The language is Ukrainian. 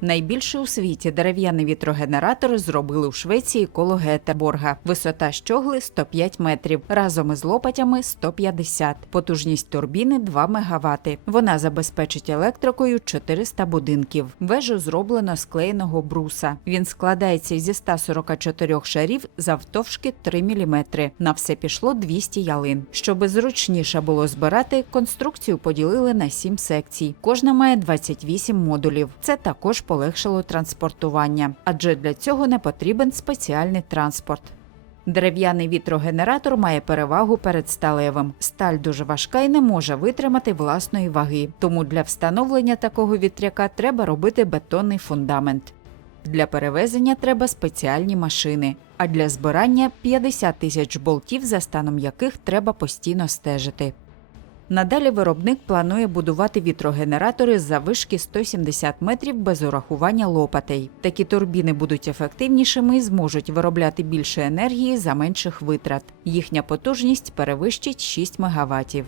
Найбільший у світі дерев'яний вітрогенератор зробили у Швеції коло Гетеборга. Висота щогли 105 метрів, разом із лопатями 150. Потужність турбіни 2 МВт. Вона забезпечить електрикою 400 будинків. Вежу зроблено з клеєного бруса. Він складається зі 144 шарів завтовшки 3 мм. На все пішло 200 ялин. Щоби зручніше було збирати, конструкцію поділили на 7 секцій. Кожна має 28 модулів. Це також полегшило транспортування, адже для цього не потрібен спеціальний транспорт. Дерев'яний вітрогенератор має перевагу перед сталевим. Сталь дуже важка і не може витримати власної ваги. Тому для встановлення такого вітряка треба робити бетонний фундамент. Для перевезення треба спеціальні машини, а для збирання 50 тисяч болтів, за станом яких треба постійно стежити. Надалі виробник планує будувати вітрогенератори з завишки 170 метрів без урахування лопатей. Такі турбіни будуть ефективнішими і зможуть виробляти більше енергії за менших витрат. Їхня потужність перевищить 6 мегаваттів.